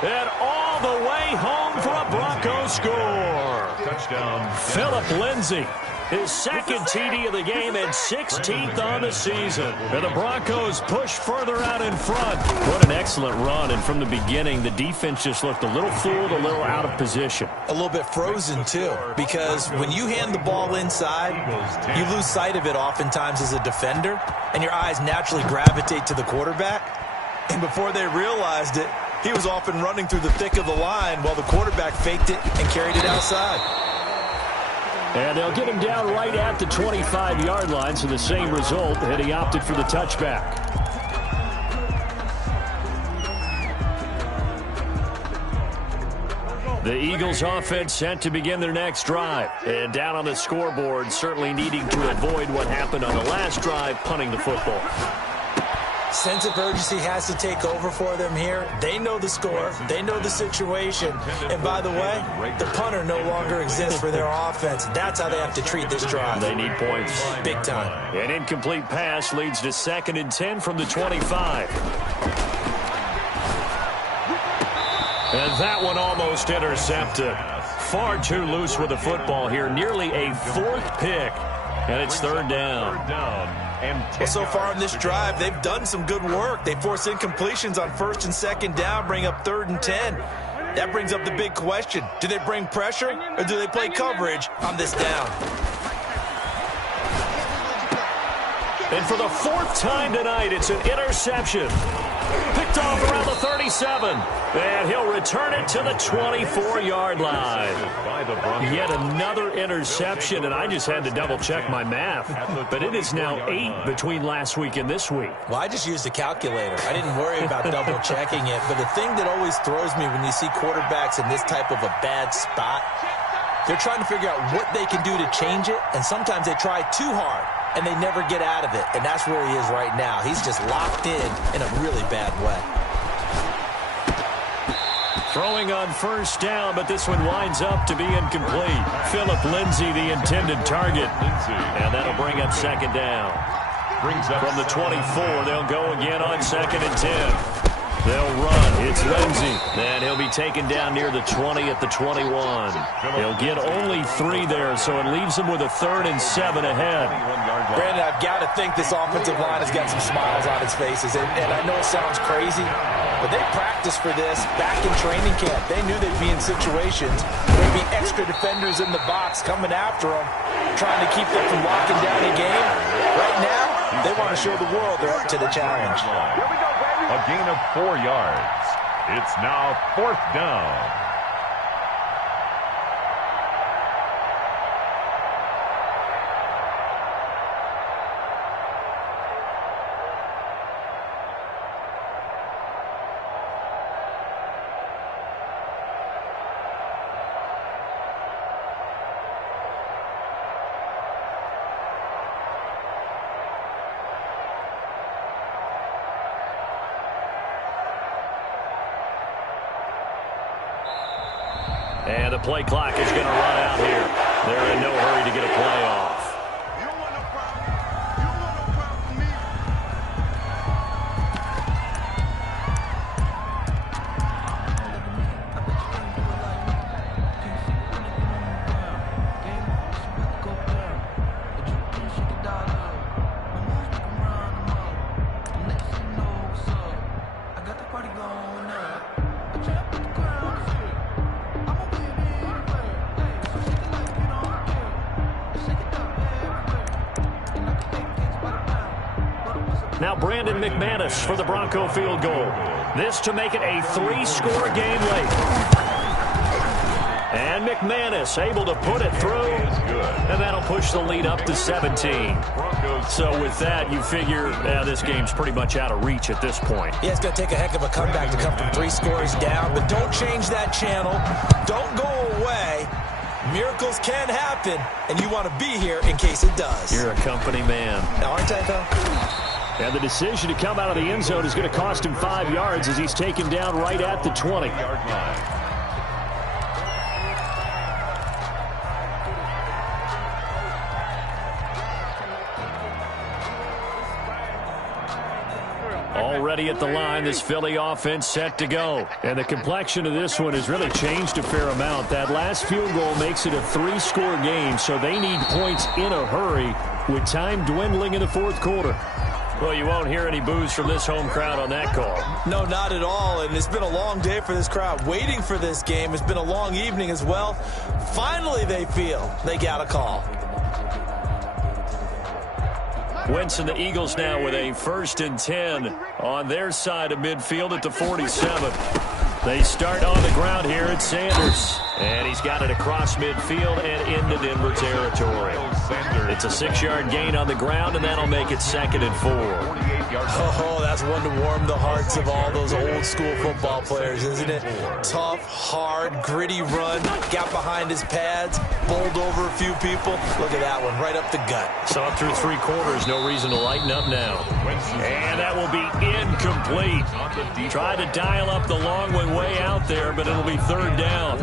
And all the way home for a Broncos score. Touchdown. Philip Lindsey, his 2nd TD of the game and 16th on the season. And the Broncos push further out in front. What an excellent run. And from the beginning, the defense just looked a little fooled, a little out of position. A little bit frozen, too, because when you hand the ball inside, you lose sight of it oftentimes as a defender, and your eyes naturally gravitate to the quarterback. And before they realized it, he was off and running through the thick of the line while the quarterback faked it and carried it outside. And they'll get him down right at the 25-yard line, so the same result, and he opted for the touchback. The Eagles offense set to begin their next drive. And down on the scoreboard, certainly needing to avoid what happened on the last drive, punting the football. Sense of urgency has to take over for them here. They know the score. They know the situation. And by the way, the punter no longer exists for their offense. That's how they have to treat this drive. They need points. Big time. An incomplete pass leads to 2nd and 10 from the 25. And that one almost intercepted. Far too loose with the football here. Nearly a 4th pick. And it's 3rd down. Well, so far in this drive, they've done some good work. They force incompletions on 1st and 2nd down, bring up 3rd and 10. That brings up the big question. Do they bring pressure or do they play coverage on this down? And for the 4th time tonight, it's an interception. Picked off around the 37. And he'll return it to the 24-yard line. Yet another interception, and I just had to double-check my math. But it is now 8 between last week and this week. Well, I just used a calculator. I didn't worry about double-checking it. But the thing that always throws me when you see quarterbacks in this type of a bad spot, they're trying to figure out what they can do to change it, and sometimes they try too hard, and they never get out of it. And that's where he is right now. He's just locked in a really bad way. Throwing on 1st down, but this one winds up to be incomplete. Philip Lindsay, the intended target. And that'll bring up 2nd down. From the 24, they'll go again on 2nd and 10. They'll run. It's Lindsay. And he'll be taken down near the 20 at the 21. He'll get only 3 there, so it leaves him with a 3rd and 7 ahead. Brandon, I've got to think this offensive line has got some smiles on its faces. And I know it sounds crazy, but they practiced for this back in training camp. They knew they'd be in situations where there'd be extra defenders in the box coming after them, trying to keep them from locking down a game. Right now, they want to show the world they're up to the challenge. A gain of 4 yards. It's now 4th down. And the play clock is going to run out here. They're in no hurry to get a play off. Now Brandon McManus for the Bronco field goal. This to make it a 3-score game late. And McManus able to put it through. And that'll push the lead up to 17. So with that, you figure this game's pretty much out of reach at this point. Yeah, it's going to take a heck of a comeback to come from 3 scores down. But don't change that channel. Don't go away. Miracles can happen. And you want to be here in case it does. You're a company man. Aren't I, though? And the decision to come out of the end zone is going to cost him 5 yards as he's taken down right at the 20-yard line. Already at the line, this Philly offense set to go. And the complexion of this one has really changed a fair amount. That last field goal makes it a 3-score game, so they need points in a hurry with time dwindling in the 4th quarter. Well, you won't hear any boos from this home crowd on that call. No, not at all. And it's been a long day for this crowd waiting for this game. It's been a long evening as well. Finally, they feel they got a call. Wentz and the Eagles now with a 1st and 10 on their side of midfield at the 47. They start on the ground here at Sanders. And he's got it across midfield and into Denver territory. It's a 6-yard gain on the ground, and that'll make it 2nd and 4. Oh, that's one to warm the hearts of all those old-school football players, isn't it? Tough, hard, gritty run. Got behind his pads, bowled over a few people. Look at that one, right up the gut. Saw it through 3 quarters. No reason to lighten up now. And that will be incomplete. Tried to dial up the long way out there, but it'll be 3rd down.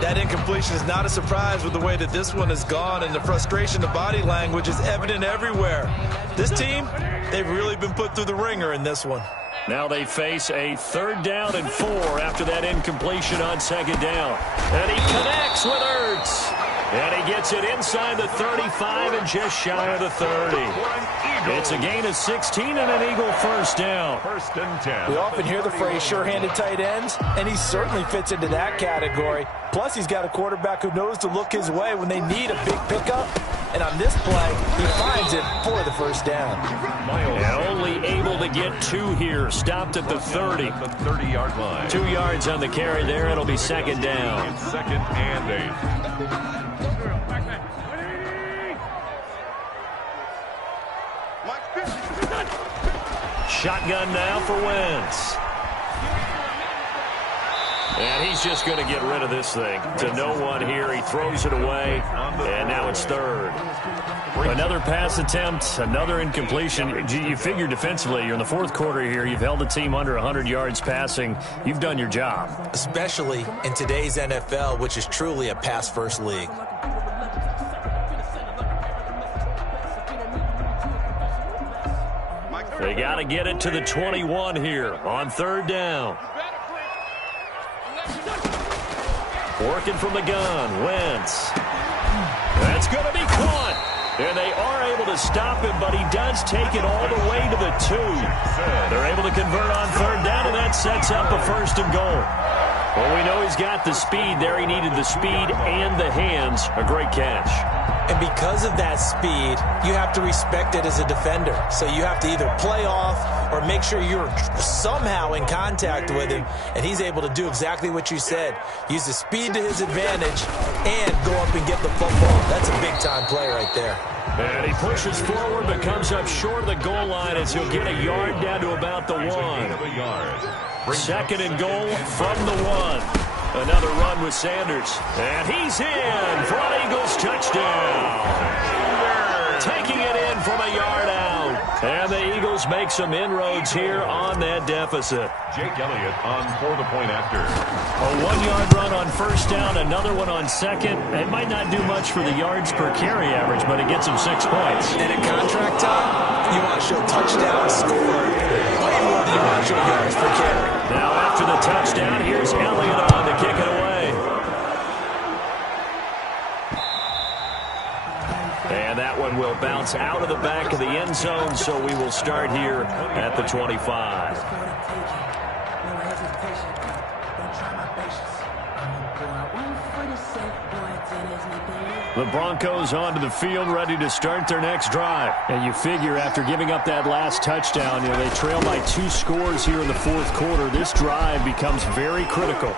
That incompletion is not a surprise with the way that this one has gone, and the frustration of body language is evident everywhere. This team, they've really been put through the ringer in this one. Now they face a 3rd down and 4 after that incompletion on 2nd down. And he connects with Ertz. And he gets it inside the 35 and just shy of the 30. It's a gain of 16 and an Eagle 1st down. 1st and 10. We often hear the phrase sure-handed tight ends, and he certainly fits into that category. Plus, he's got a quarterback who knows to look his way when they need a big pickup. And on this play, he finds it for the 1st down. And only able to get 2 here. Stopped at the 30. The 30-yard line. 2 yards on the carry there. It'll be 2nd down. 2nd and 8. Shotgun now for Wentz. And he's just going to get rid of this thing. To no one here. He throws it away. And now it's 3rd. Another pass attempt. Another incompletion. You figure defensively, you're in the 4th quarter here. You've held the team under 100 yards passing. You've done your job. Especially in today's NFL, which is truly a pass-first league. They got to get it to the 21 here on 3rd down. Working from the gun, Wentz. That's going to be caught. And they are able to stop him, but he does take it all the way to the 2. They're able to convert on 3rd down, and that sets up a 1st and goal. Well, we know he's got the speed there. He needed the speed and the hands. A great catch. And because of that speed, you have to respect it as a defender. So you have to either play off or make sure you're somehow in contact with him. And he's able to do exactly what you said. Use the speed to his advantage and go up and get the football. That's a big-time play right there. And he pushes forward but comes up short of the goal line as he'll get a yard down to about the 1. 2nd and goal from the 1. Another run with Sanders. And he's in for an Eagles touchdown. Taking it in from a yard out. And the Eagles make some inroads here on that deficit. Jake Elliott on for the point after. A 1-yard run on 1st down, another one on 2nd. It might not do much for the yards per carry average, but it gets him 6 points. And at contract time, you want to show touchdown score way more than you want to show yards per carry. Now after the touchdown, here's Elliott on to kick it away. And that one will bounce out of the back of the end zone, so we will start here at the 25. The Broncos onto the field, ready to start their next drive. And you figure after giving up that last touchdown, they trail by 2 scores here in the 4th quarter. This drive becomes very critical.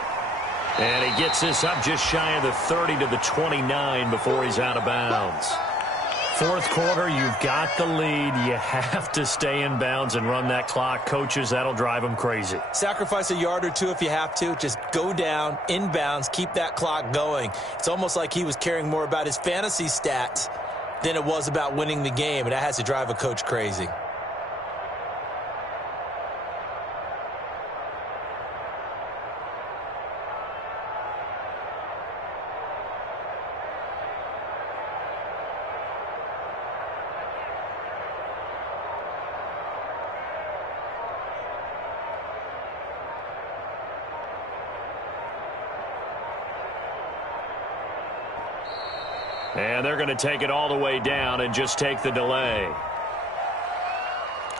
And he gets this up just shy of the 30 to the 29 before he's out of bounds. 4th quarter, you've got the lead. You have to stay in bounds and run that clock. Coaches, that'll drive them crazy. Sacrifice a yard or 2 if you have to. Just go down, in bounds, keep that clock going. It's almost like he was caring more about his fantasy stats than it was about winning the game, and that has to drive a coach crazy. And they're going to take it all the way down and just take the delay.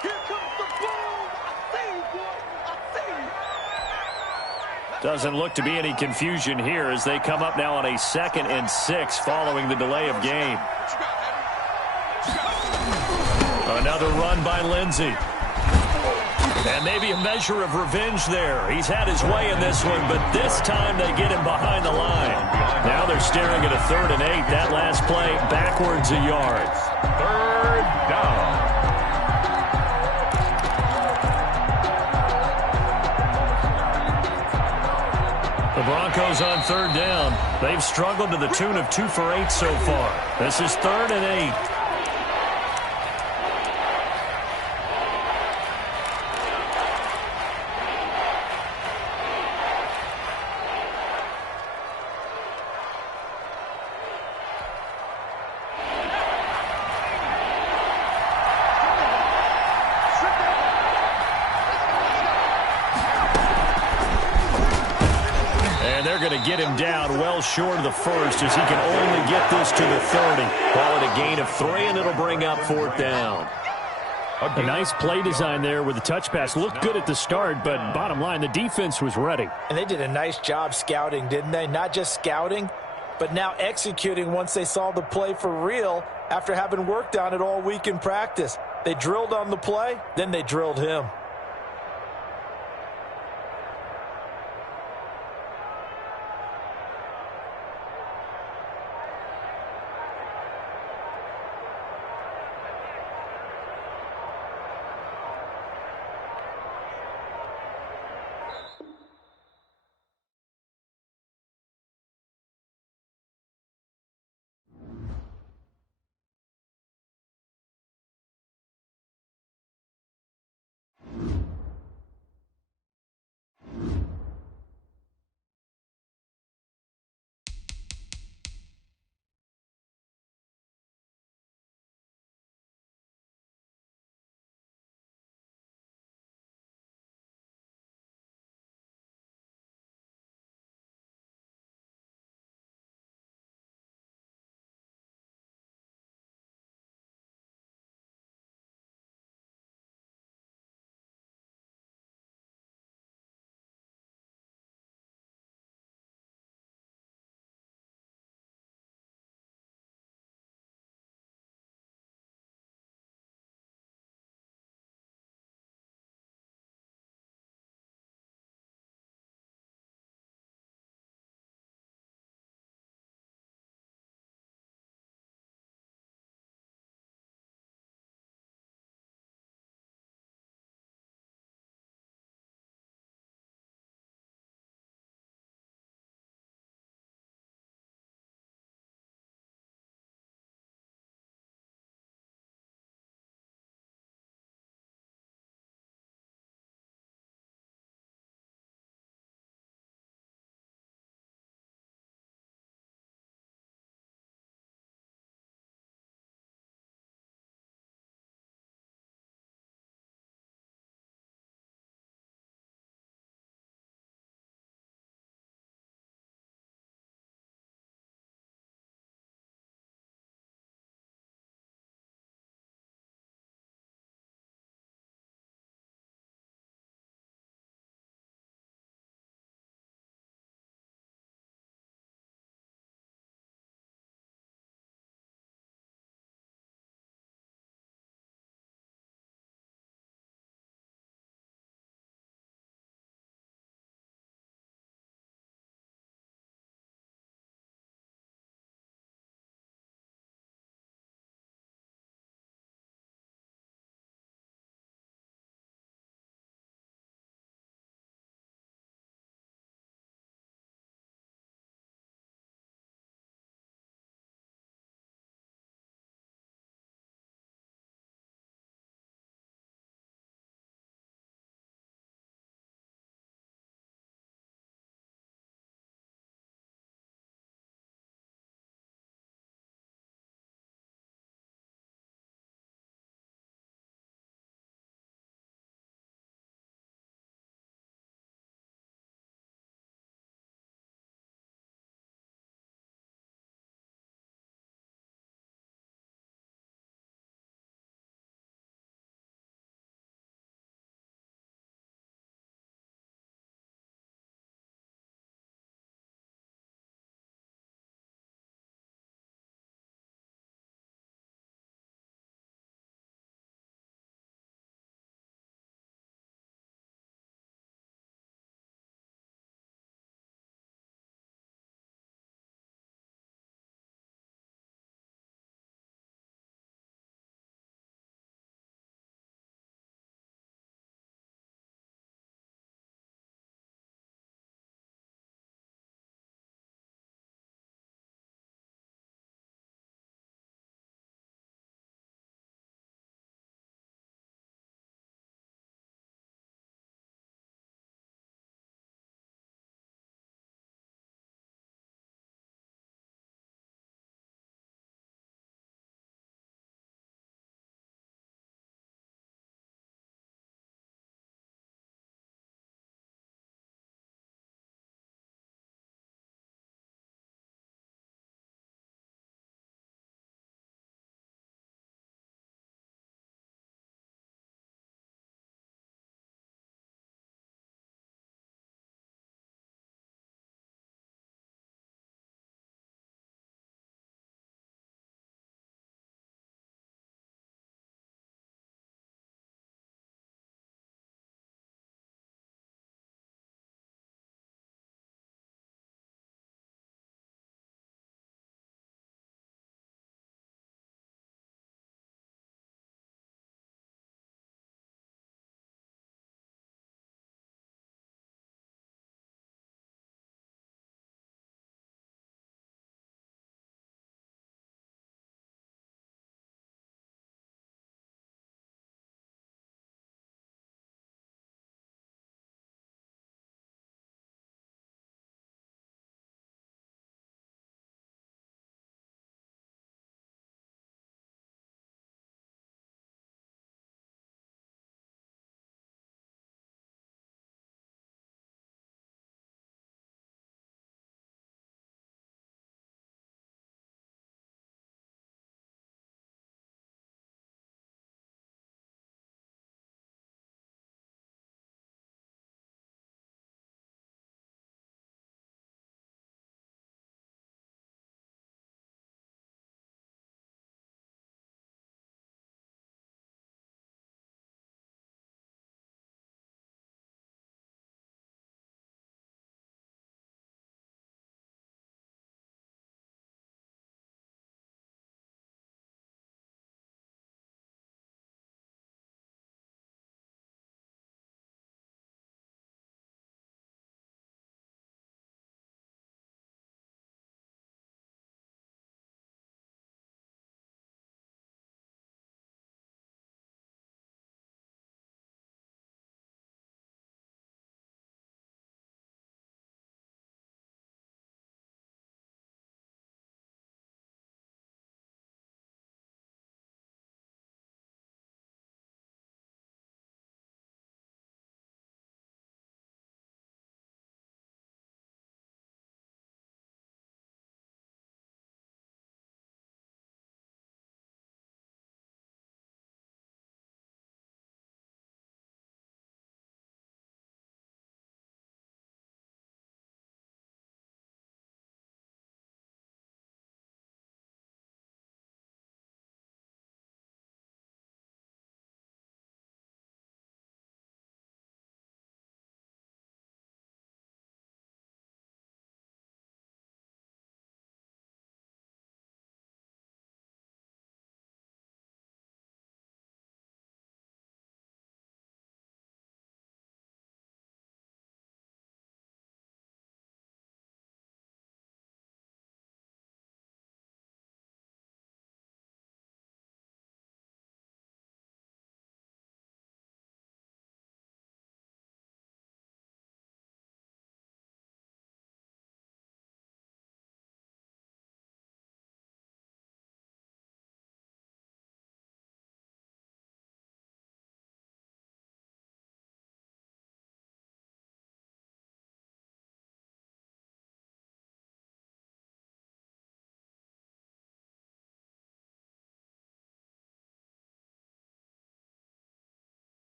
Here comes the ball. I see you, boy. I see you. Doesn't look to be any confusion here as they come up now on a 2nd and 6 following the delay of game. Another run by Lindsey. And maybe a measure of revenge there. He's had his way in this one, but this time they get him behind the line. Now they're staring at a 3rd and 8. That last play backwards a yard. 3rd down. The Broncos on 3rd down. They've struggled to the tune of 2 for 8 so far. This is 3rd and 8. Get him down well short of the first as he can only get this to the 30. Call it a gain of 3, and it'll bring up 4th down. A nice play design there with the touch pass. Looked good at the start, but bottom line, the defense was ready. And they did a nice job scouting, didn't they? Not just scouting, but now executing once they saw the play for real after having worked on it all week in practice. They drilled on the play, then they drilled him.